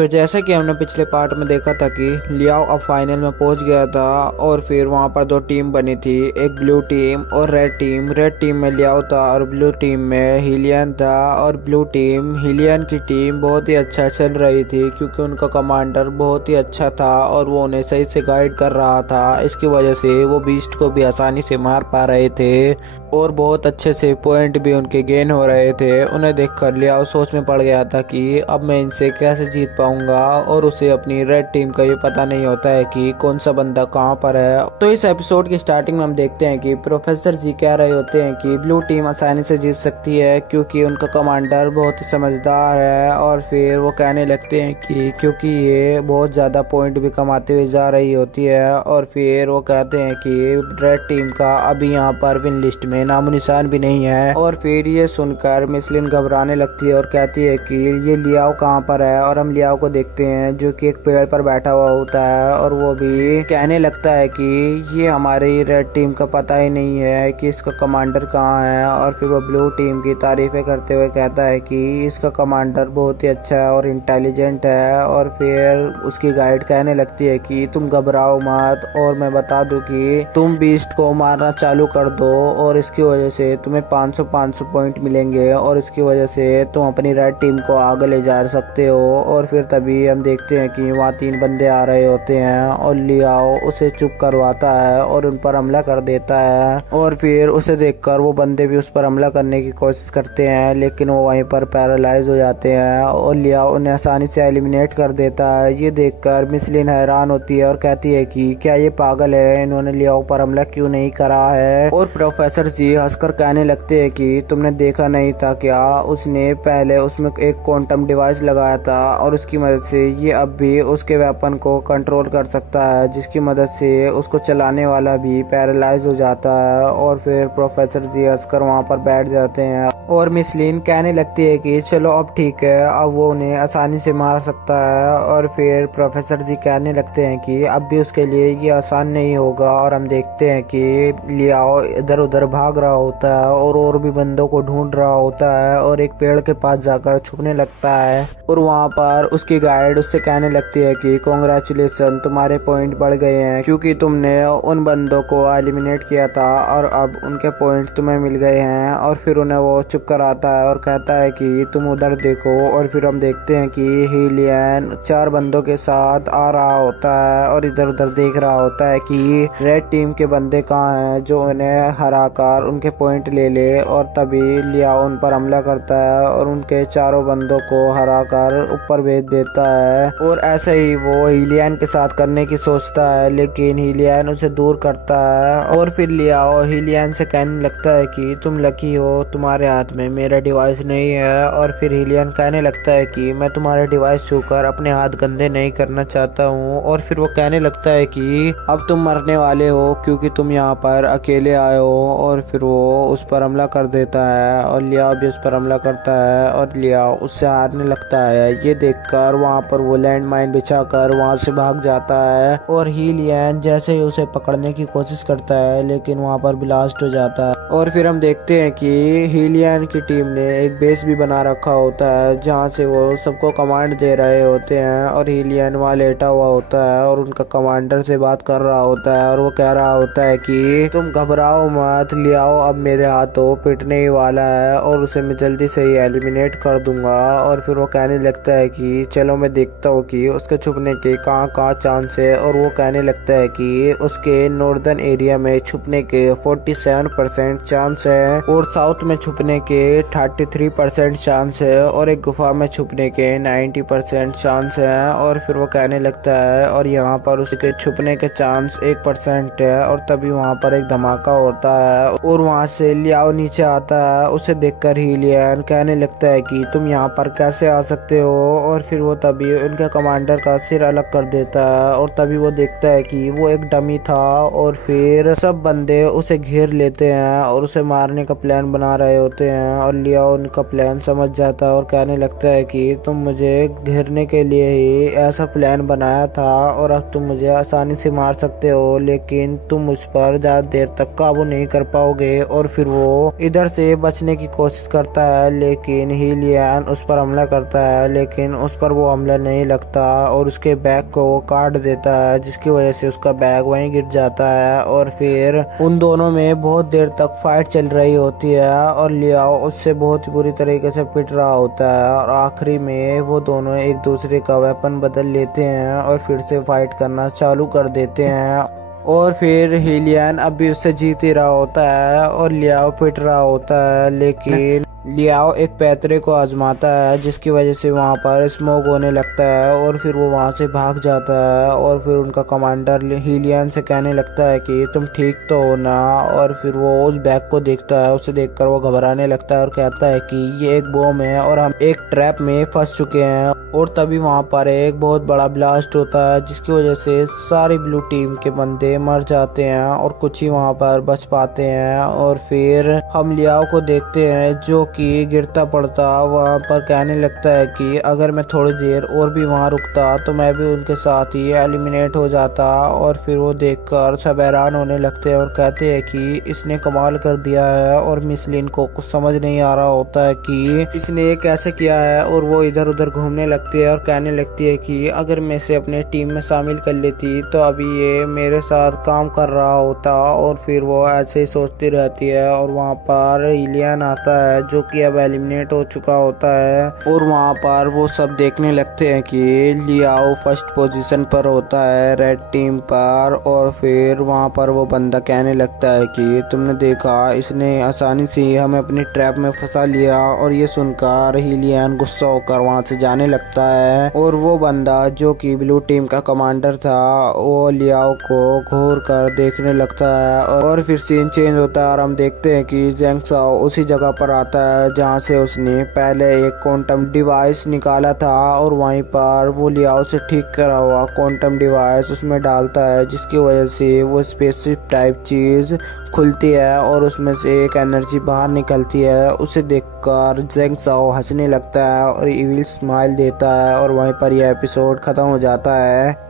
तो जैसा कि हमने पिछले पार्ट में देखा था कि लियाओ अब फाइनल में पहुंच गया था और फिर वहां पर दो टीम बनी थी, एक ब्लू टीम और रेड टीम। रेड टीम में लियाओ था और ब्लू टीम में हीलियन था। और ब्लू टीम हीलियन की टीम बहुत ही अच्छा चल रही थी क्योंकि उनका कमांडर बहुत ही अच्छा था और वो उन्हें सही से गाइड कर रहा था। इसकी वजह से वो बीस्ट को भी आसानी से मार पा रहे थे और बहुत अच्छे से पॉइंट भी उनके गेन हो रहे थे। उन्हें देखकर लियाओ सोच में पड़ गया था कि अब मैं इनसे कैसे जीत पाऊंगा और उसे अपनी रेड टीम का ये पता नहीं होता है कि कौन सा बंदा कहां पर है। तो इस एपिसोड की स्टार्टिंग में हम देखते हैं कि प्रोफेसर जी कह रहे होते हैं कि ब्लू टीम आसानी से जीत सकती है क्योंकि उनका कमांडर बहुत ही समझदार है। और फिर वो कहने लगते हैं कि क्योंकि ये बहुत ज्यादा पॉइंट भी कमाते हुए जा रही होती है। और फिर वो कहते हैं कि रेड टीम का अभी यहाँ पर विन लिस्ट में नामो निशान भी नहीं है। और फिर ये सुनकर मिसलिन घबराने लगती है और कहती है कि ये लियाओ कहाँ पर है। और हम लियाओ को देखते हैं जो कि एक पेड़ पर बैठा हुआ होता है और वो भी कहने लगता है कि ये हमारी रेड टीम का पता ही नहीं है कि इसका कमांडर कहाँ है। और फिर वो ब्लू टीम की तारीफें करते हुए कहता है कि इसका कमांडर बहुत ही अच्छा है और इंटेलिजेंट है। और फिर उसकी गाइड कहने लगती है कि तुम घबराओ मत और मैं बता दूं कि तुम बीस्ट को मारना चालू कर दो और इसकी वजह से तुम्हें 500 पॉइंट मिलेंगे और इसकी वजह से तुम अपनी रेड टीम को आगे ले जा सकते हो। और फिर तभी हम देखते हैं कि वहाँ 3 बंदे आ रहे होते हैं और लियाओ उसे चुप करवाता है और उन पर हमला कर देता है। और फिर उसे देखकर वो बंदे भी उस पर हमला करने की कोशिश करते हैं लेकिन वो वहीं पर पैरालाइज हो जाते हैं और लियाओ उन्हें आसानी से एलिमिनेट कर देता है। ये देखकर मिसलिन हैरान होती है और कहती है कि क्या ये पागल है, इन्होंने लियाओ पर हमला क्यों नहीं करा है। और प्रोफेसर जी हंसकर कहने लगते हैं कि तुमने देखा नहीं था क्या, उसने पहले उसमें एक क्वांटम डिवाइस लगाया था और उसकी मदद से ये अब भी उसके वेपन को कंट्रोल कर सकता है जिसकी मदद से उसको चलाने वाला भी पैरालाइज हो जाता है। और फिर प्रोफेसर जी हंसकर वहाँ पर बैठ जाते हैं और मिसलिन कहने लगती है कि चलो अब ठीक है, अब वो उन्हें आसानी से मार सकता है। और फिर प्रोफेसर जी कहने लगते हैं कि अब भी उसके लिए ये आसान नहीं होगा। और हम देखते हैं कि लियाओ इधर उधर भाग रहा होता है और भी बंदों को ढूंढ रहा होता है और एक पेड़ के पास जाकर छुपने लगता है। और वहाँ पर उसकी गाइड उससे कहने लगती है कि कॉन्ग्रेचुलेसन, तुम्हारे पॉइंट बढ़ गए हैं क्योंकि तुमने उन बंदों को एलिमिनेट किया था और अब उनके पॉइंट तुम्हें मिल गए हैं। और फिर उन्हें वो चुप कराता है और कहता है कि तुम उधर देखो। और फिर हम देखते हैं कि हीलियन 4 बंदों के साथ आ रहा होता है और इधर उधर देख रहा होता है कि रेड टीम के बंदे कहाँ हैं जो उन्हें हराकर उनके पॉइंट ले ले। और तभी लियाओ उन पर हमला करता है और उनके चारों बंदों को हराकर ऊपर भेज देता है। और ऐसे ही वो हीलियन के साथ करने की सोचता है लेकिन हीलियन उसे दूर करता है। और फिर लियाओ हीलियन से कहने लगता है कि तुम लकी हो, तुम्हारे हाथ में मेरा डिवाइस नहीं है। और फिर हीलियन कहने लगता है कि मैं तुम्हारे डिवाइस छूकर अपने हाथ गंदे नहीं करना चाहता हूँ। और फिर वो कहने लगता है कि अब तुम मरने वाले हो क्योंकि तुम यहाँ पर अकेले आए हो। और फिर वो उस पर हमला कर देता है और लियाओ भी उस पर हमला करता है और लियाओ उससे हारने लगता है। ये देखकर वहाँ पर वो लैंड माइन बिछाकर वहाँ से भाग जाता है और हीलियन जैसे ही उसे पकड़ने की कोशिश करता है लेकिन वहाँ पर ब्लास्ट हो जाता है। और फिर हम देखते हैं कि हीलियन की टीम ने एक बेस भी बना रखा होता है जहाँ से वो सबको कमांड दे रहे होते हैं और हीलियन वहाँ लेटा हुआ होता है और उनका कमांडर से बात कर रहा होता है और वो कह रहा होता है कि तुम घबराओ मत, लियाओ अब मेरे हाथों पिटने ही वाला है और उसे मैं जल्दी से ही एलिमिनेट कर दूंगा। और फिर वो कहने लगता है कि चलो मैं देखता हूँ कि उसके छुपने के कहाँ कहाँ चांस है। और वो कहने लगता है कि उसके नॉर्दर्न एरिया में छुपने के 47% चांस है और साउथ में छुपने के 33% चांस है और एक गुफा में छुपने के 90% चांस है। और फिर वो कहने लगता है और यहाँ पर उसके छुपने के चांस 1% है। और तभी वहाँ पर एक धमाका होता है और वहाँ से लियाओ नीचे आता है। उसे देखकर हीलियन कहने लगता है कि तुम यहाँ पर कैसे आ सकते हो। और फिर वो तभी उनके कमांडर का सिर अलग कर देता है और तभी वो देखता है कि वो एक डमी था। और फिर सब बंदे उसे घेर लेते हैं और उसे मारने का प्लान बना रहे होते हैं और लियाओ उनका प्लान समझ जाता है और कहने लगता है कि तुम मुझे घेरने के लिए ही ऐसा प्लान बनाया था और अब तुम मुझे आसानी से मार सकते हो लेकिन तुम मुझ पर ज्यादा देर तक काबू नहीं कर पाओगे। और फिर वो इधर से बचने की कोशिश करता है लेकिन हीलियन उस पर हमला करता है लेकिन उस पर वो हमला नहीं लगता और उसके बैग को वो काट देता है, जिसकी वजह से उसका बैग वहीं गिर जाता है। और फिर उन दोनों में बहुत देर तक फाइट चल रही होती है और लियाओ उससे बहुत ही बुरी तरीके से पिट रहा होता है और आखिरी में वो दोनों एक दूसरे का वेपन बदल लेते हैं और फिर से फाइट करना चालू कर देते हैं। और फिर हिलियन अब भी उससे जीत ही रहा होता है और लियाओ पिट रहा होता है, लेकिन लियाओ एक पैतरे को आजमाता है, जिसकी वजह से वहाँ पर स्मोक होने लगता है और फिर वो वहाँ से भाग जाता है। और फिर उनका कमांडर हिलियन से कहने लगता है कि तुम ठीक तो हो ना। और फिर वो उस बैग को देखता है, उसे देखकर वो घबराने लगता है और कहता है कि ये एक बॉम्ब है और हम एक ट्रैप में फंस चुके हैं। और तभी वहाँ पर एक बहुत बड़ा ब्लास्ट होता है, जिसकी वजह से सारी ब्लू टीम के बंदे मर जाते हैं और कुछ ही वहाँ पर बच पाते हैं। और फिर हम लियाओ को देखते हैं जो कि गिरता पड़ता वहाँ पर कहने लगता है कि अगर मैं थोड़ी देर और भी वहाँ रुकता तो मैं भी उनके साथ ही एलिमिनेट हो जाता। और फिर वो देखकर सब हैरान होने लगते हैं और कहते हैं कि इसने कमाल कर दिया है। और मिस लिन को कुछ समझ नहीं आ रहा होता है कि इसने ये कैसे किया है और वो इधर उधर घूमने लगती है और कहने लगती है कि अगर मैं इसे अपने टीम में शामिल कर लेती तो अभी ये मेरे साथ काम कर रहा होता। और फिर वो ऐसे ही सोचती रहती है और वहाँ पर हिलियन आता है जो कि अब एलिमिनेट हो चुका होता है। और वहाँ पर वो सब देखने लगते हैं कि लियाओ फर्स्ट पोजीशन पर होता है रेड टीम पर। और फिर वहाँ पर वो बंदा कहने लगता है कि तुमने देखा इसने आसानी से हमें अपनी ट्रैप में फंसा लिया। और ये सुनकर हिलियन गुस्सा होकर वहाँ से जाने लगता है। और वो बंदा जो कि ब्लू टीम का कमांडर था वो लियाओ को घूर कर देखने लगता है। और फिर सीन चेंज होता है और हम देखते हैं कि जेंग साओ उसी जगह पर आता है जहाँ से उसने पहले एक क्वांटम डिवाइस निकाला था और वहीं पर वो लियाओ से ठीक करा हुआ क्वांटम डिवाइस उसमें डालता है, जिसकी वजह से वो स्पेसशिप टाइप चीज खुलती है और उसमें से एक एनर्जी बाहर निकलती है। उसे देखकर जेंग साओ हंसने लगता है और इविल स्माइल देता है और वहीं पर यह एपिसोड खत्म हो जाता है।